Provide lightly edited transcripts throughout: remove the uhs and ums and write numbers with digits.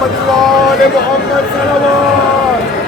मोहम्मद वाले मोहम्मद सलावत।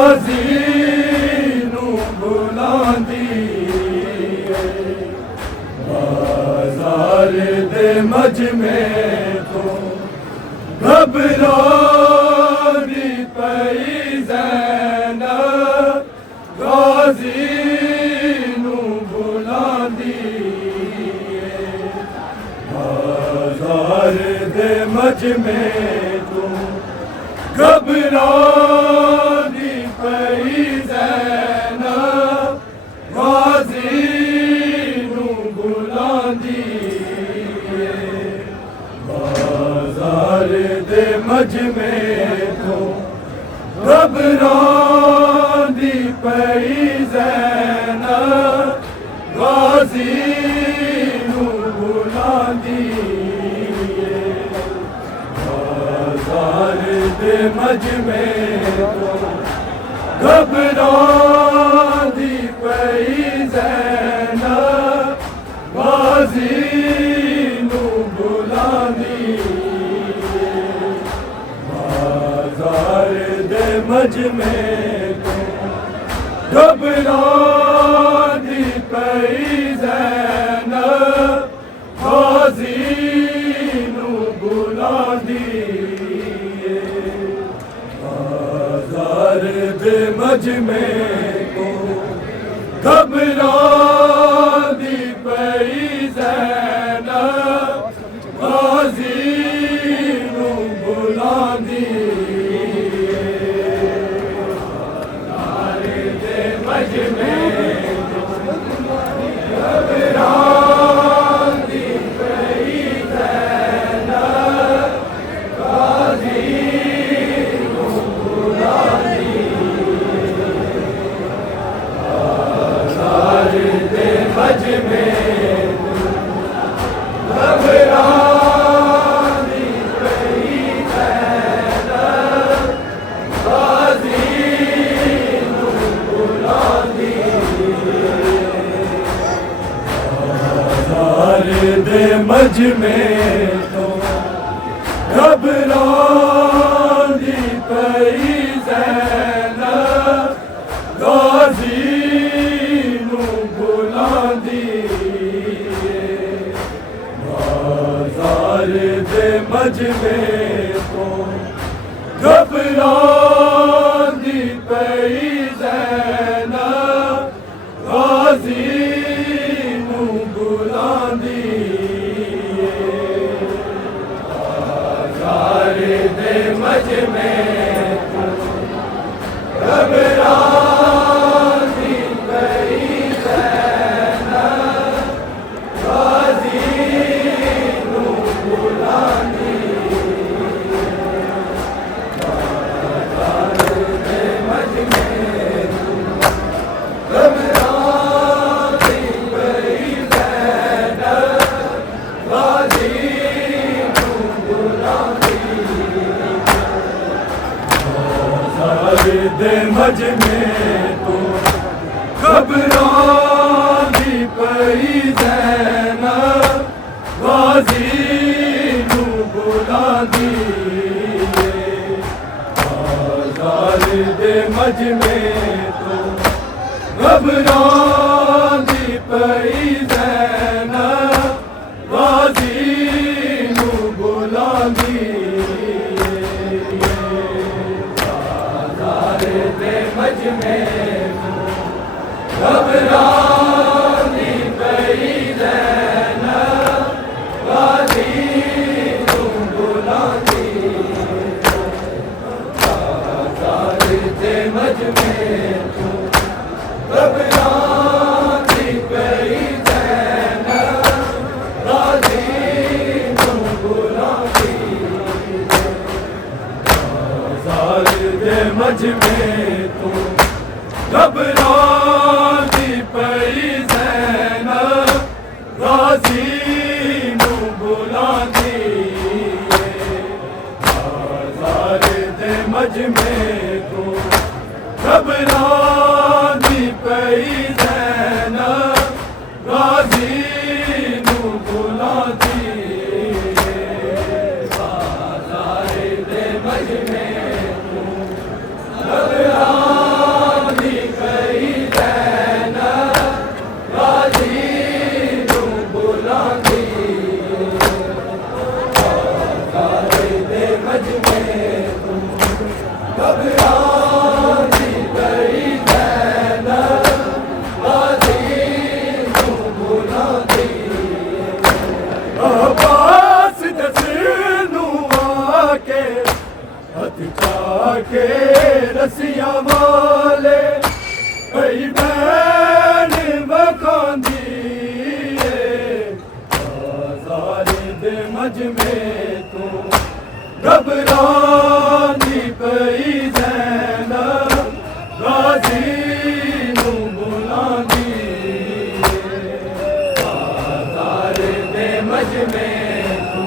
गाजी नू बुलांदी बाजार दे मजमे तो घबरानी पई ज़ैनब गाजी नू बुलांदी बाजार दे मजमे तो घबरानी पई ज़ैनब गाजी नू बुलांदी बाजार दे मजमे तो घबरानी पई ज़ैनब गाजी नू बुलांदी बाजार दे मजमे तो घबरानी पई ज़ैनब गाजी नू बुलांदी बाजार दे मजमे तो घबरानी पई ज़ैनब गाजी नू बुलांदी बाजार दे मजमे तो घबरानी पई ज़ैनब गाजी नू बुलांदी बाजार दे मजमे तो घबरानी पई ज़ैनब गाजी नू बुलांदी बाजार दे मजमे घबरानी पई ज़ैनब गाजी नू बुलांदी बाजार दे मजमे तो घबरानी पई ज़ैनब गाजी नू बुलांदी बाजार दे मजमे तो घबरानी पई ज़ैनब गाजी नू बुलांदी बाजार दे मजमे तो घबरानी पई ज़ैनब गाजी नू बुलांदी बाजार दे मजमे तो घबरानी पई ज़ैनब गाजी नू बुलांदी बाजार दे मजमे तो घबरानी पई ज़ैनब गाजी नू बुलांदी बाजार दे मजमे तो घबरानी पई ज़ैनब गाजी नू बुलांदी बाजार दे मजमे तो घबरानी पई ज़ैनब गाजी नू बुलांदी बाजार दे मजमे तो घबरानी पई ज़ैनब गाजी नू बुलांदी बाजार दे मजमे तो घबरानी पई ज़ैनब गाजी नू बुलांदी बाजार दे मजमे तो घबरानी पई ज़ैनब गाजी नू बुलांदी बाजार दे मजमे तो घबरानी गाजी नू बुलांदी बाजार दे मजमे तू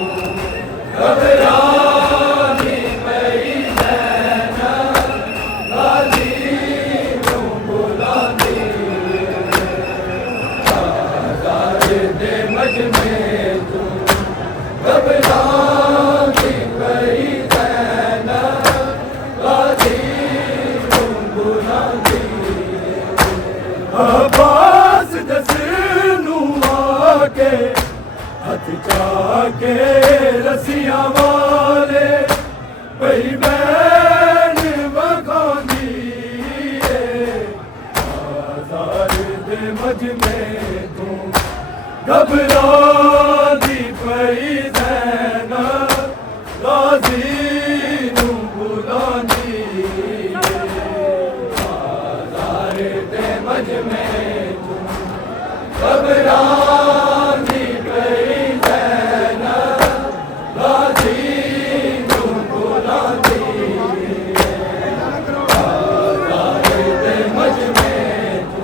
घबरानी पई ज़ैनब गाजी नू बुलांदी बाजार दे मजमे तू घबरानी पई अब्बास दसनू आके हथ जाके रसियां वाले पई बैन वखांदी बाजार दे मजमे तू घबरांदी पई ज़ैनब गाजी नू बुलांदी मजमे तू घबरांदी पई ज़ैनब गाजी नू बुलांदी बाजार दे मजमे तू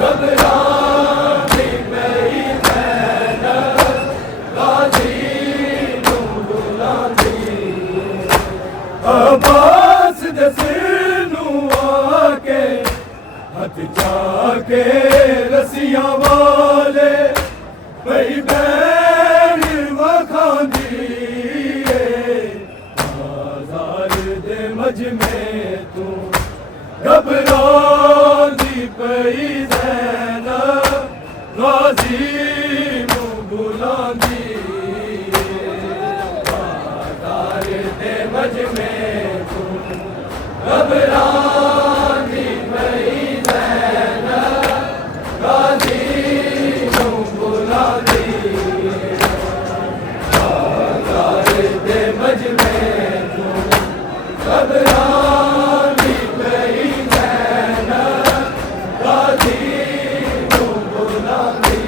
घबरांदी पई ज़ैनब गाजी नू बुलांदी अब्बास दसनू आके हथ जाके रसियां वाले पई बैन वखांदी बाजार दे मजमे तू घबरांदी पई ज़ैनब गाजी नू बुलांदी बाजार दे मजमे तू घबरांदी पई गाजी नू बुलांदी बाजार दे मजमे तू घबरांदी पई ज़ैनब गाजी नू बुलांदी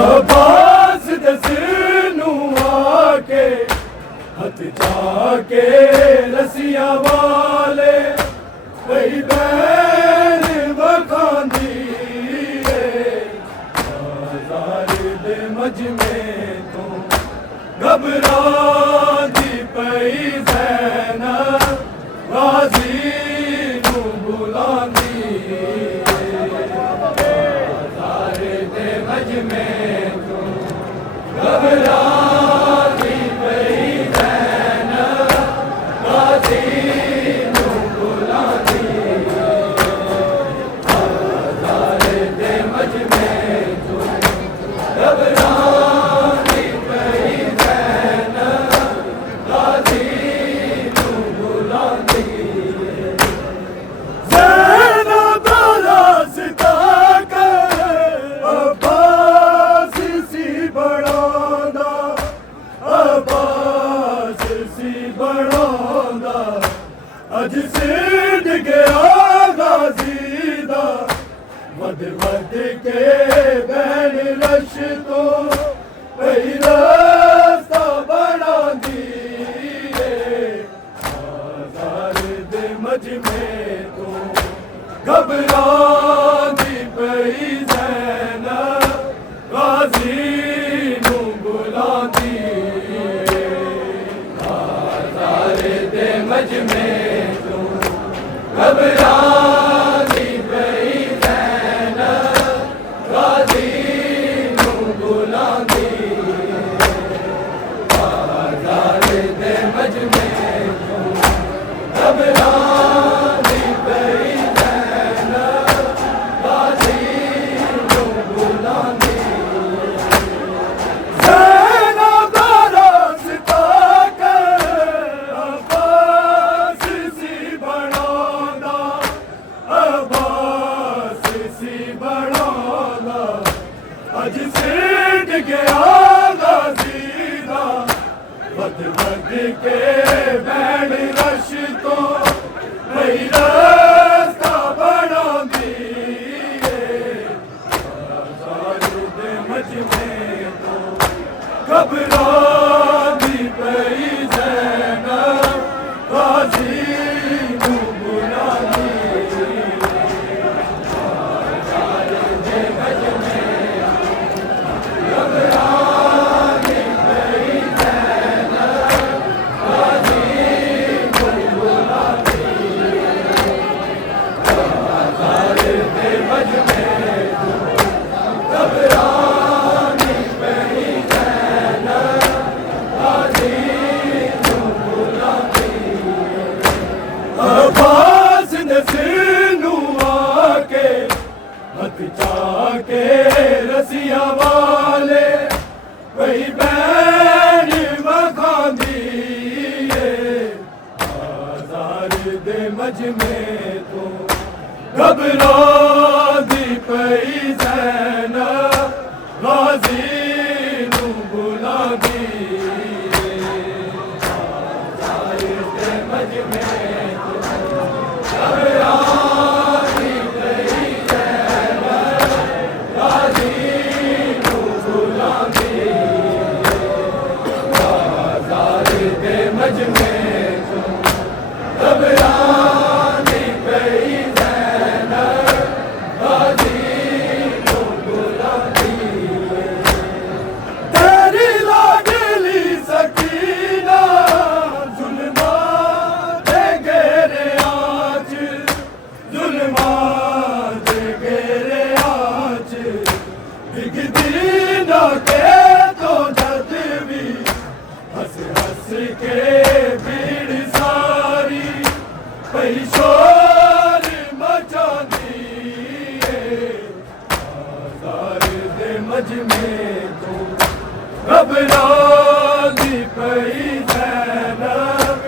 अब्बास दसनू आके हथ जाके रसियां वाले पई बैन वखांदी बाजार दे मजमे तू घबरांदी पई ज़ैनब गाजी नू बुलांदी बाजार दे मजमे तू घबरांदी पई ज़ैनब गाजी नू बुलांदी बाजार दे मजमे तू घबरांदी पई ज़ैनब गाजी नू बुलांदी ज़ैनब दा रास्ता कर अब्बास सी बढ़ांदा अब्बास सी बढ़ांदा अज सिंध गया गाजी दा वध वध के बैन रश तो पई रास्ता बढ़ांदी बाजार दे मजमे तू घबरांदी पई ज़ैनब गाजी नू बुलांदी बाजार दे मजमे तू घबरांदी पई ज़ैनब गाजी नू बुलांदी बाजार दे मजमे तू घबरांदी पई ज़ैनब गाजी नू बुलांदी ज़ैनब दा रास्ता कर अब्बास सी बढ़ांदा अब्बास सी बढ़ांदा अज सिंध गया गाजी दा वध वध के बैन रश तो पई रास्ता बढ़ांदी बाजार दे मजमे तू घबरांदी पई ज़ैनब गाजी नू बुलांदी घबरांदी पई ज़ैनब गाज़ी नूं बुलांदी आज़ाद मजमे घबरांदी पई ज़ैनब गाज़ी नूं बुलांदी आज़ाद मजमे घबरांदी पई शोर मचांदी आज़ाद मजमे तो घबरांदी पई ज़ैनब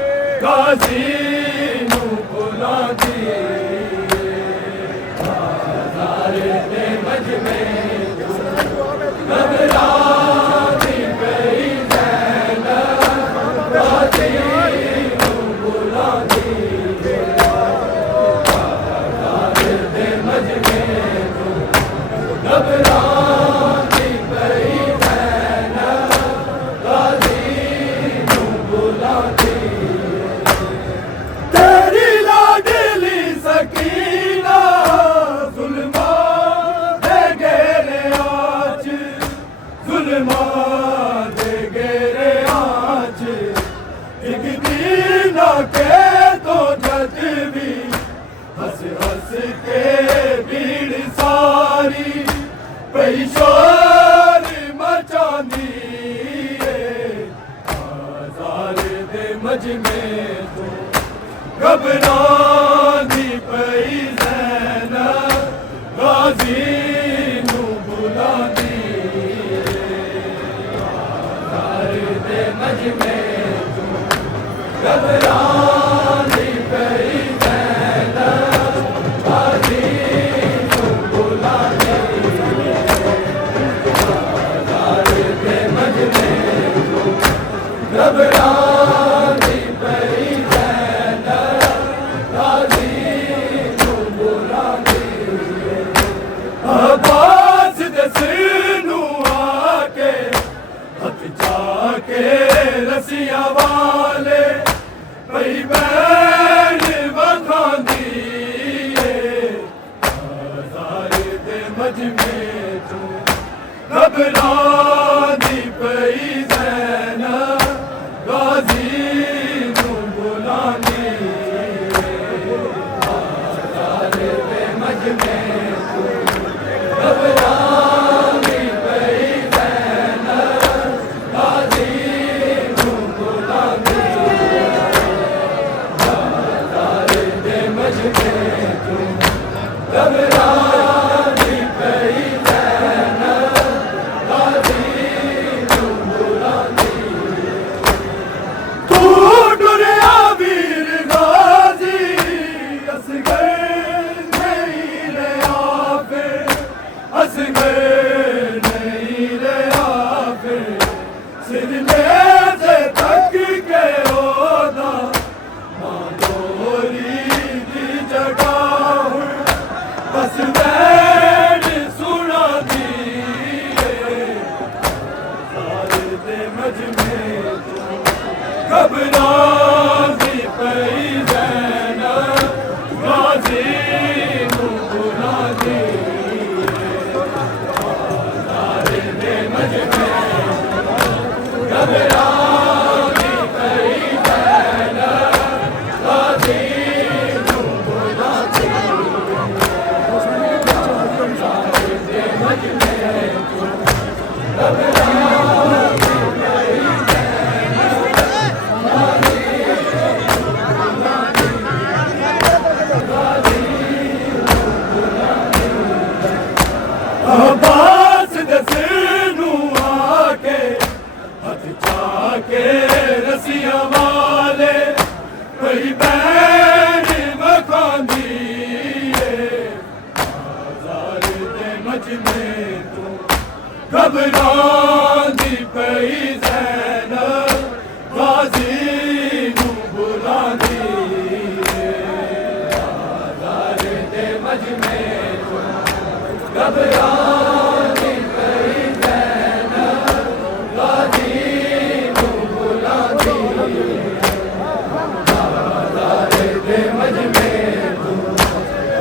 गाज़ी नूं बुलांदी आज़ाद मजमे तो घबरांदी पई ज़ैनब गाज़ी नूं बुलांदी घबरांदी पई ज़ैनब गाज़ी नूं बुलांदी तेरी लाडली सकीना ज़ुल्मां दे घेरे आच ज़ुल्मां दे घेरे आच दिखदी ना के तो जद भी हंस हंस के भीड़ सारी पई शोर मचांदी आज़ाद मजमे तो घबरांदी पई ज़ैनब गाज़ी नूं बुलांदी आज़ाद मजमे तो घबरांदी पई ज़ैनब गाज़ी नूं बुलांदी घबरांदी पई ज़ैनब गाज़ी नूं बुलांदी अब्बास दे सिर नूं आके हथ जाके रसिया वाले पई बैण वखांदी आज़ाद मजमे तो घबरांदी पई ज़ैनब गाज़ी नूं बुलांदी आज़ाद मजमे तो घबरांदी पई ज़ैनब गाज़ी नूं बुलांदी आज़ाद मजमे तो घबरांदी पई घबरांदी पई ज़ैनब गाज़ी नूं बुलांदी आज़ाद मजमे घबरांदी पई ज़ैनब गाज़ी नूं बुलांदी आज़ाद मजमे घबरांदी पई ज़ैनब गाज़ी में तुम घबराती पई ज़ैनब गाज़ी नूं बुलांदी बाज़ार दे मज में तुम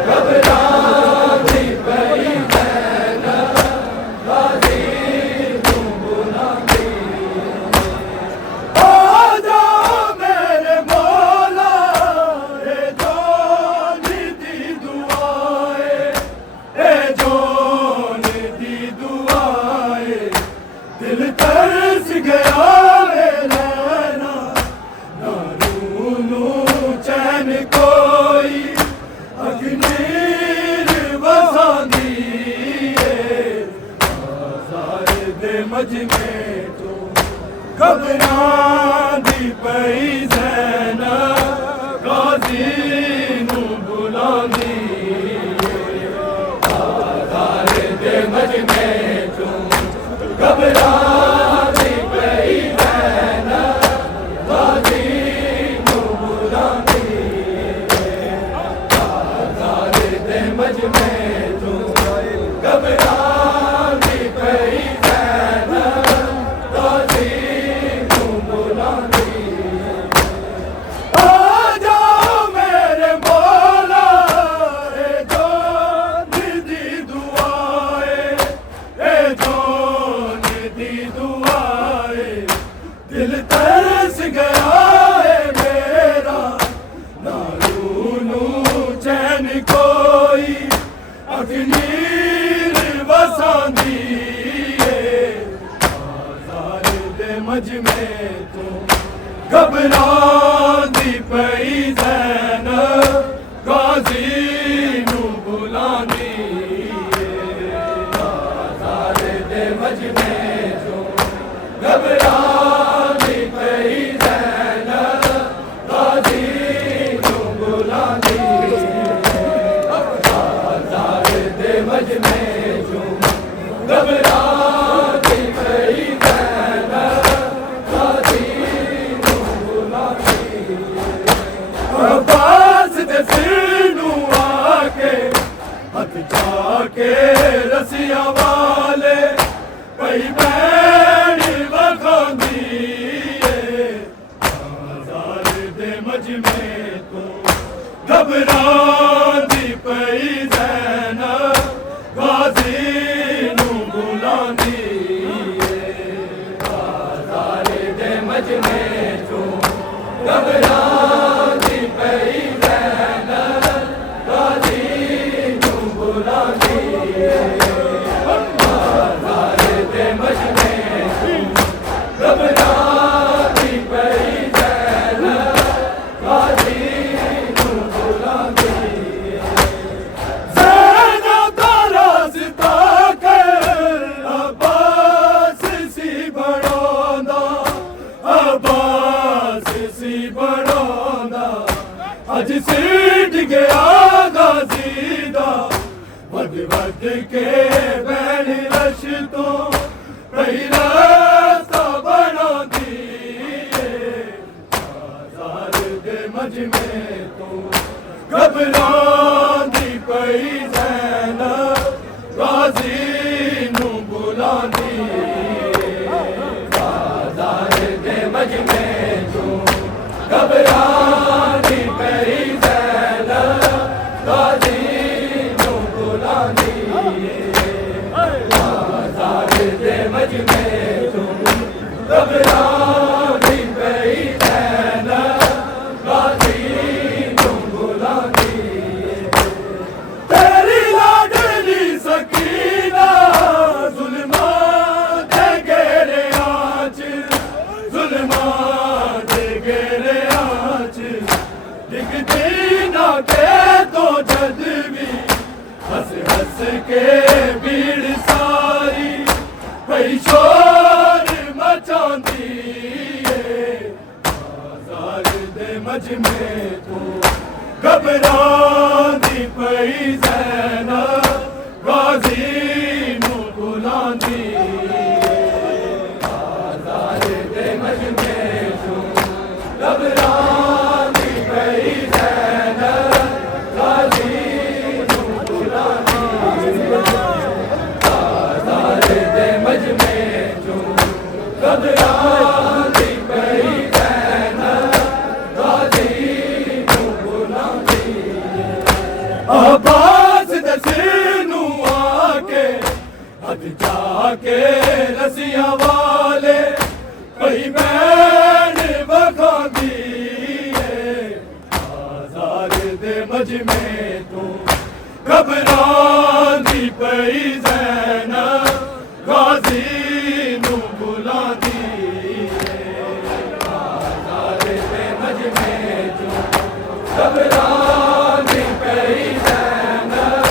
घबराती पई ज़ैनब गाज़ी नूं बुलांदी दिल तरस गया नैना ना रूनू चैन कोई अग्नीर वसांदी बाज़ार दे मज में तो घबरांदी पई ज़ैनब गाज़ी नूं बुलांदी बाज़ार दे मज में तो घबराती पई ज़ैनब गाज़ी नूं बुलांदी बाज़ार दे मज में तुम घबराती पई ज़ैनब गाज़ी नूं बुलांदी आ जाओ मेरे मौला ए जान दी दुआए ए जान दी दुआए दिल तरस गया है मेरा ना रूनू चैन कोई अग्नीर वसांदी बाज़ार दे मज में तुम घबराती पई ज़ैनब गाज़ी नूं बुलांदी बाज़ार दे मज में तुम घबराती पई ज़ैनब गाज़ी नूं बुलांदी बाज़ार दे मज में तुम घबराती पई ज़ैनब गाज़ी नूं बुलांदी अब्बास दे सिर नूं आके हथ जाके रसिया वाले पई भैण वखांदी बाज़ार दे मज में तुम घबराती पई ज़ैनब गाज़ी नूं बुलांदी बाज़ार दे मज में तुम घबराती पई ज़ैनब गाज़ी नूं बुलांदी बाज़ार दे मज में तुम घबराती पई ज़ैनब गाज़ी नूं बुलांदी ज़ैनब दा रास्ता कर अब्बास सी बढ़ांदा अब्बास सी बढ़ांदा अज सीट गया गाज़ी दा वध वध के बैन रश तो पई रास्ता बनांदी बाज़ार दे मज में तो घबराती पई ज़ैनब गाज़ी नूं बुलांदी बाज़ार दे मज में तो घबराती पई ज़ैनब गाज़ी नूं बुलांदी बाज़ार दे मज में तुम घबराती पई ज़ैनब गाज़ी नूं बुलांदी तेरी लाडली सकीना ज़ुल्मां दे घेरे आंच ज़ुल्मां दे घेरे आंच दिखदी ना के तो जद भी हंस हंस के भीड़ सारी पई शोर मचांदी बाज़ार दे मज में तो घबराती पई ज़ैनब गाज़ी नूं बुलांदी बाज़ार दे मज में तो घबराती पई ज़ैनब गाज़ी नूं बुलांदी घबरांदी पई ज़ैनब गाज़ी नूं बुलांदी अब्बास दे सिर नूं आके हथ जाके रसियां वाले पई भैण वखांदी बाज़ार दे मजमे तूं घबरांदी पई ज़ैनब गाज़ी नूं बुलांदी बाज़ार दे मजमे तूं घबरांदी पई ज़ैनब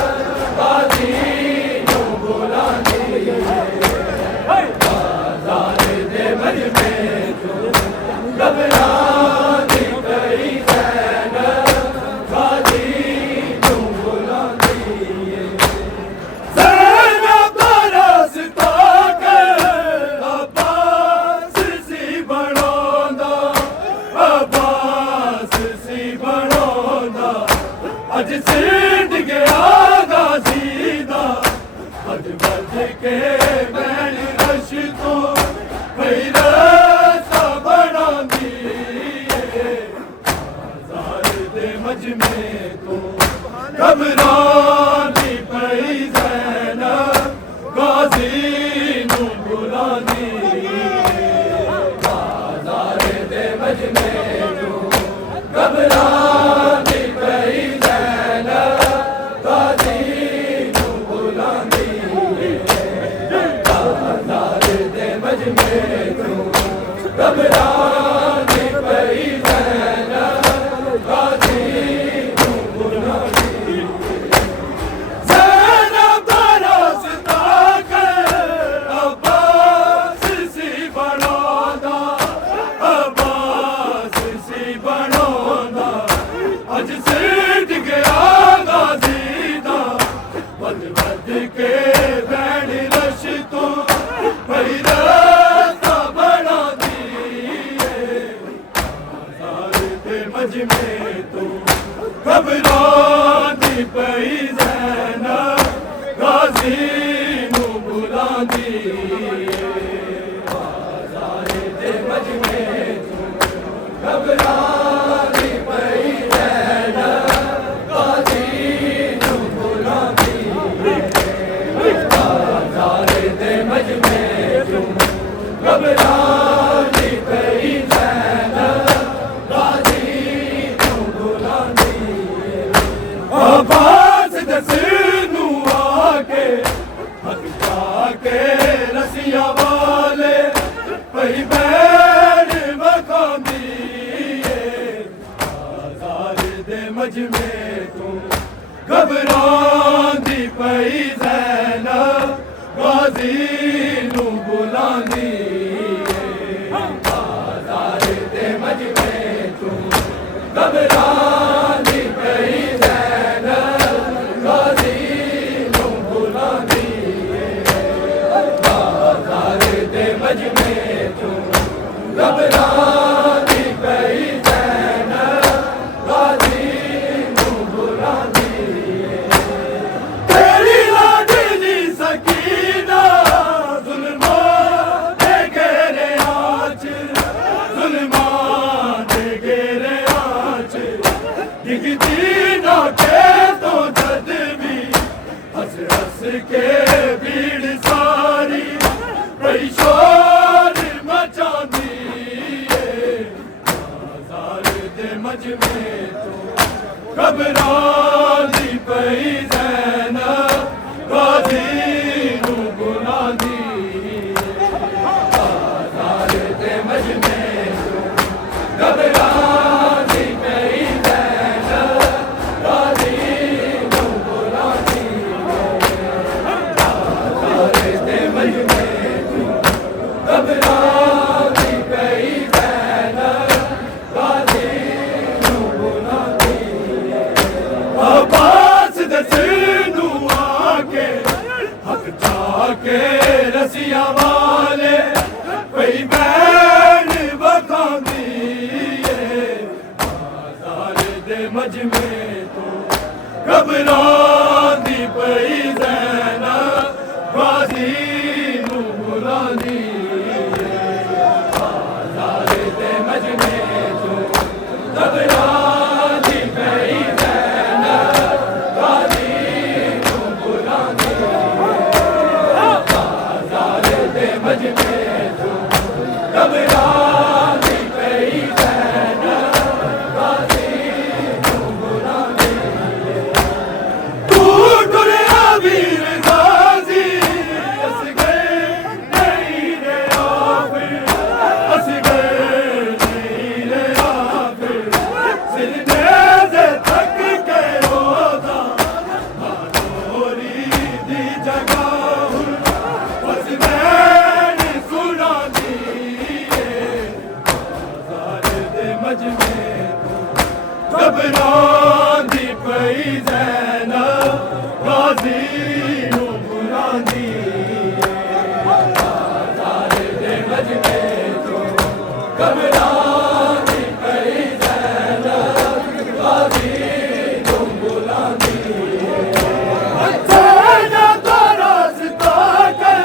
गाज़ी नूं बुलांदी बाज़ार दे मजमे तूं घबरांदी पई ज़ैनब गाज़ी नूं बुलांदी ज़ैनब दा रास्ता कर अब्बास सी बनौंदा अब्बास सी बनौंदा अज सिंध गया गाज़ी दा अज बज के भैण रश तो पई रास्ता बनांदी बाज़ार दे मजमे तो घबरांदी पई ज़ैनब गाज़ी नूं बुलांदी बाज़ार दे मजमे तो घबरांदी पई ज़ैनब गाज़ी नूं बुलांदी बाज़ार दे मजमे तो घबरांदी पई ज़ैनब गाज़ी नूं बुलांदी ज़ैनब दा रास्ता कर अब्बास सी बनौंदा अब्बास सी बनौंदा अज सिंध गया गाज़ी दा बद बद के भैण रश तो पई रास्ता बनांदी बाज़ार दे मजमे तो घबरांदी पई ज़ैनब गाज़ी नूं बुलांदी बाज़ार दे मजमे तो घबरांदी पई ज़ैनब गाज़ी नूं बुलांदी बाज़ार दे मजमे तो घबरांदी पई ज़ैनब गाज़ी नूं बुलांदी अब्बास दे सिर नूं आके हथ जाके रसियां वाले पई भैण वखांदी बाज़ार दे मजमे तूं घबरांदी पई ज़ैनब गाज़ी नूं बुलांदी बाज़ार दे मजमे तूं घबरांदी पई ज़ैनब गाज़ी नूं बुलांदी बाज़ार दे मजमे तूं घबरांदी पई ज़ैनब गाज़ी नूं बुलांदी तेरी लाडली सकीना ज़ुल्मां दे घेरे आँच ज़ुल्मां दे घेरे आँच दिखती ना के तो जद भी हंस हंस के भीड़ सारी पई शोर मचांदी बाज़ार दे मजमे तो घबरांदी पई ज़ैनब गाज़ी नूं बुलांदी बाज़ार दे मजमे तो घबरांदी पई ज़ैनब गाज़ी नूं बुलांदी बाज़ार दे मजमे तो घबरांदी पई ज़ैनब गाज़ी नूं बुलांदी अब्बास दे सिर नूं आके हथ जाके रसियां वाले पई भैण वखांदी बाज़ार दे मजमे तो घबरांदी पई ज़ैनब गाज़ी नूं बुलांदी गाजी नू बुलांदी बाजार दे मजमे तो घबरांदी पई ज़ैनब गाजी नू बुलांदी सैना तो रास्ता के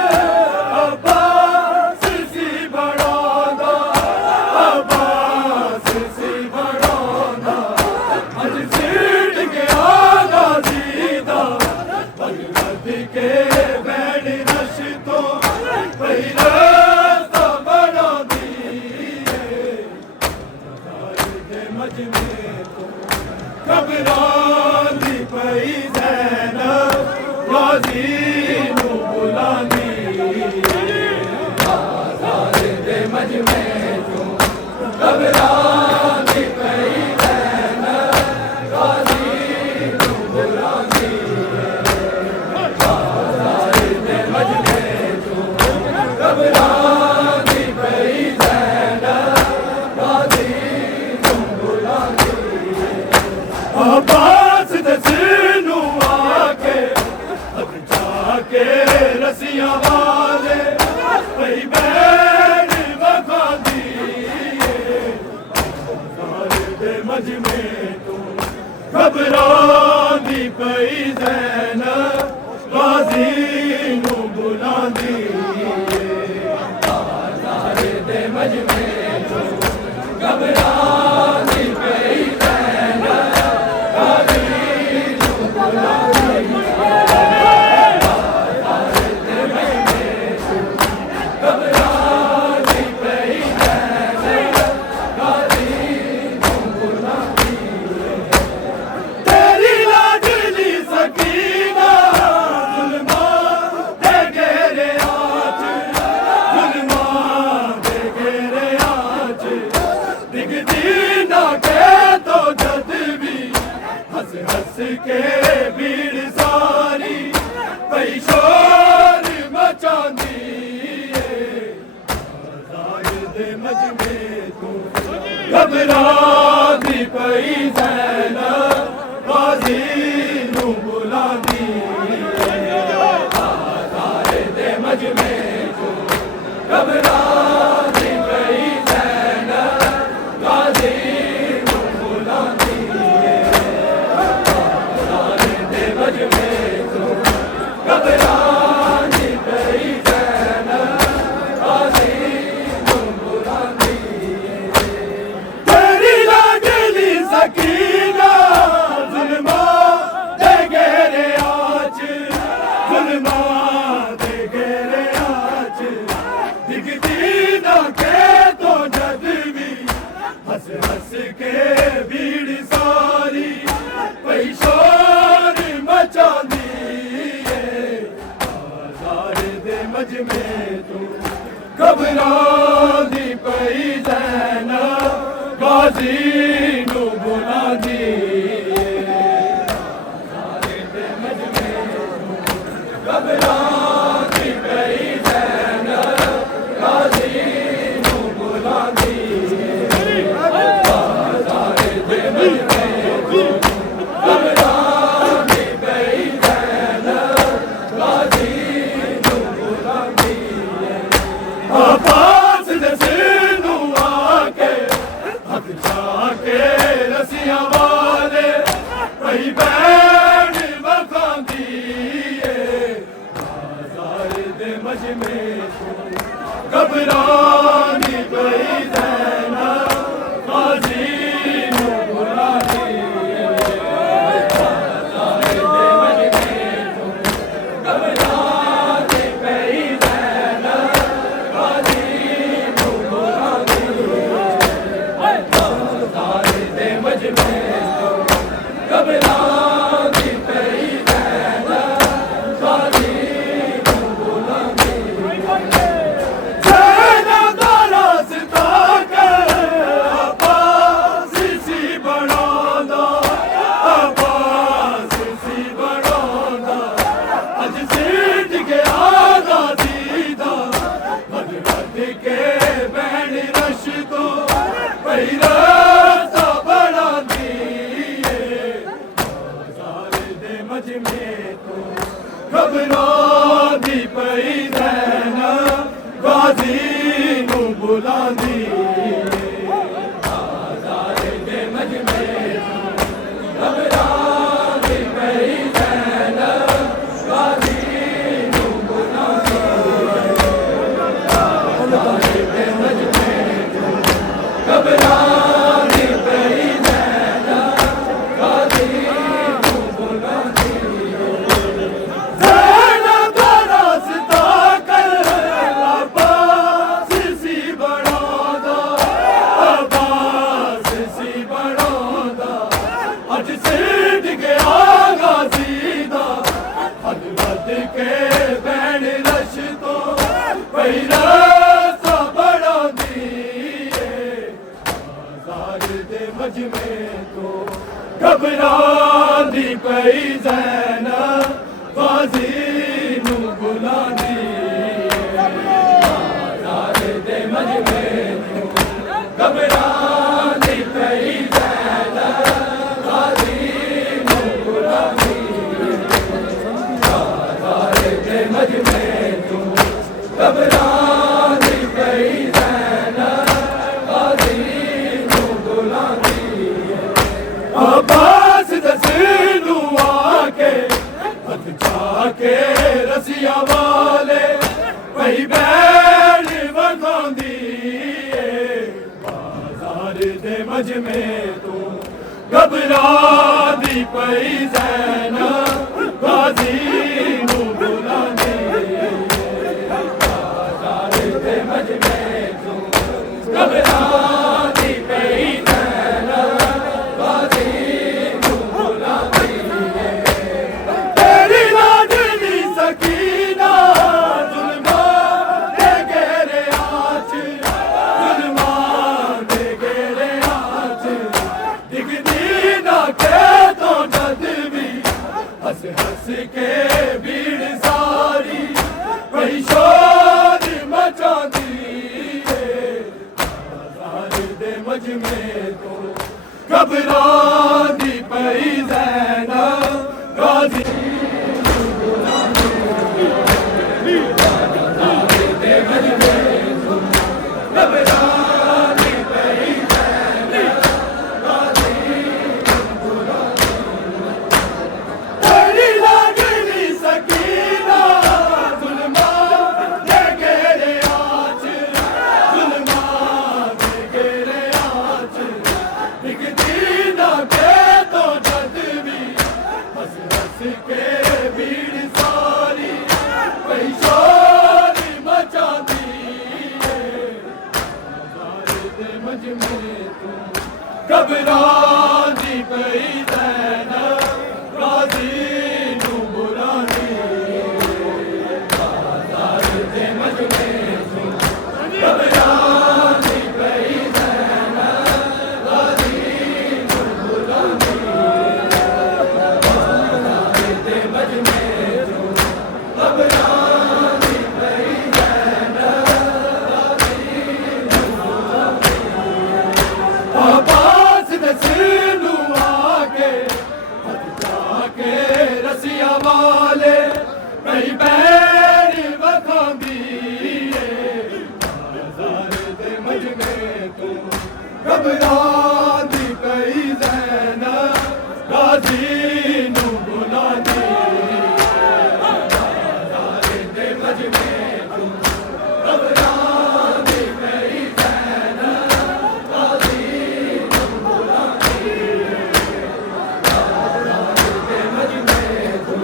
अब्बास सी बढ़ांदा अब्बास सी बढ़ांदा अज सीट के आगा सीधा भगवत के बैठ रश तो पहले तो बना दिए के मजमे तो घबरांदी पई ज़ैनब गाजी नू बुलांदी बाजार दे मजमे तो घबरांदी पई ज़ैनब गाजी नू बुलांदी बाजार दे मजमे तो घबरांदी पई ज़ैनब गाजी नू बुलांदी अब्बास दे सीनू आके हक जाके रसियां वाले पई बैठ वखांदी बाजार दे मजमे तो घबरांदी पई ज़ैनब गाजी नू बुलांदी बाजार दे मजमे तो घबरांदी पई ज़ैनब गाजी नू बुलांदी बाजार दे मजमे तो घबरांदी पई ज़ैनब गाजी नू बुलांदी तेरी लाडली सकीना जुल्मा दे घेरे आँच जुल्मा दे घेरे आँच दिखती ना के तो जद भी हंस हंस के भीड़ सारी पई शोर मचांदी बाजार दे मजमे तो घबरांदी पई ज़ैनब गाजी नू बुलांदी बाजार दे मजमे तो घबरांदी पई ज़ैनब गाजी नू बुलांदी बाजार दे मजमे तो घबरांदी पई ज़ैनब गाजी नू बुलांदी तेरी लाडली सकीना जुल्मा दे घेरे आँच जुल्मा दे घेरे आँच दिखती ना के तो जद भी हंस हंस के भीड़ सारी पई शोर मचांदी बाजार दे मजमे तो घबरांदी पई ज़ैनब गाजी नू बुलांदी बाजार दे मजमे तो घबरांदी पई ज़ैनब गाजी नू बुलांदी बाजार दे मजमे तो घबरांदी पई ज़ैनब गाजी नू बुलांदी अब्बास दे में तो घबरांदी पई ज़ैनब गाज़ी नूं बुलांदी बाज़ार दे मजमे तो घबरांदी पई ज़ैनब गाज़ी नूं बुलांदी बाज़ार दे मजमे तो घबरांदी पई ज़ैनब गाज़ी नूं बुलांदी ज़ैनब दा रास्ता कर अब्बास सी बढ़ांदा अब्बास सी बढ़ांदा अज सिद्ध गया गाज़ी दा हद वध के बैण लश तो पई रास्ता बढ़ांदी बाज़ार दे मजमे तो घबरांदी पई ज़ैनब गाज़ी नूं बुलांदी बाज़ार दे मजमे तो घबरांदी पई ज़ैनब गाज़ी नूं बुलांदी बाज़ार दे मजमे तो घबरांदी पई ज़ैनब गाज़ी नूं बुलांदी अब्बास दसीनू आके हथ जाके रसिया वाले पई बैण वखांदी बाज़ार दे मजमे तो घबरांदी पई ज़ैनब गाज़ी नूं बुलांदी बाज़ार दे मजमे तो घबरांदी पई ज़ैनब गाज़ी नूं बुलांदी तेरी लाडली सकीना जुल्मां दे घेरे आँच जुल्मां दे घेरे आँच दिखदी ना के तो जद भी हंस हंस के भीड़ सारी पई शोर मचांदी बाज़ार दे मजमे तो घबरांदी पई ज़ैनब गाज़ी बाज़ार दे मजमे तो घबरांदी पई ज़ैनब गाज़ी तेरी लाडली सकीना जुल्मां दे घेरे आँच जुल्मां दे घेरे आँच दिखदी ना के तो जद भी हंस हंस के भीड़ सारी पई शोर मचांदी बाज़ार दे मजमे तो घबरांदी पई ज़ैनब गाज़ी नूं बुलांदी बाज़ार दे मजमे तो घबरांदी पई ज़ैनब गाज़ी नूं बुलांदी बाज़ार दे मजमे तो घबरांदी पई ज़ैनब गाज़ी नूं बुलांदी अब्बास दसीनू आके हथ जाके रसिया वाले पई बैण वखांदी बाज़ार दे मजमे तो घबरांदी पई ज़ैनब गाज़ी नूं बुलांदी बाज़ार दे मजमे तो घबरांदी पई ज़ैनब गाज़ी नूं बुलांदी बाज़ार दे मजमे तो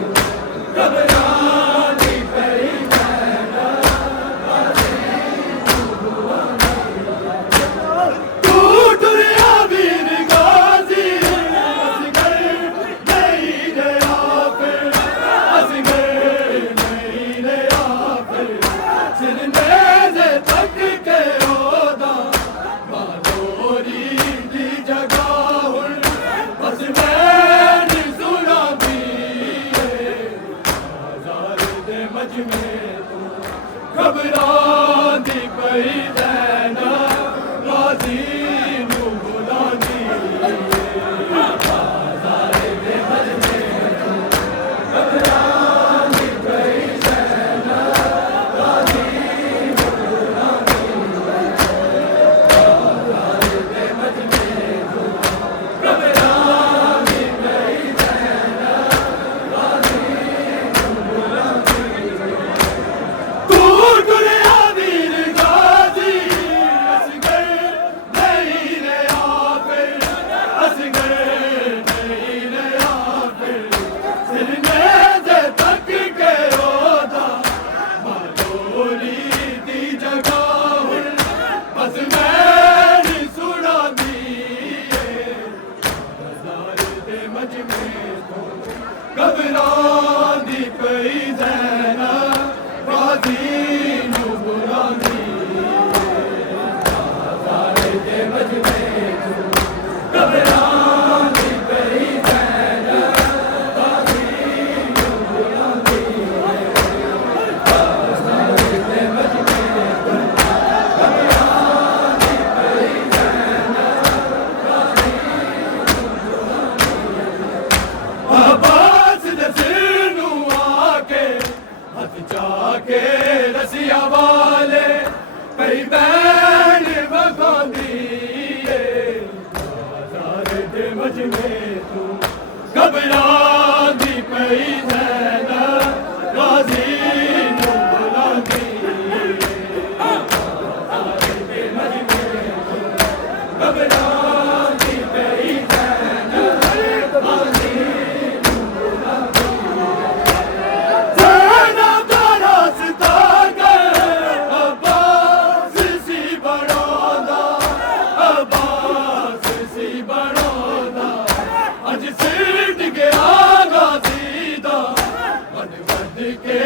के रसिया वाले पई बैन बगांदी बाजार दे मजमे तू घबरांदी पई ज़ैनब गाज़ी नू बुलांदी बाजार दे मजमे तू घबरांदी पई ज़ैनब गाज़ी नू बुलांदी ज़ैनब दा रास्ता कर अब्बास सी बड़ौदा अब्बास सी बड़ौदा अज सिट गया गाज़ी दा वध वध के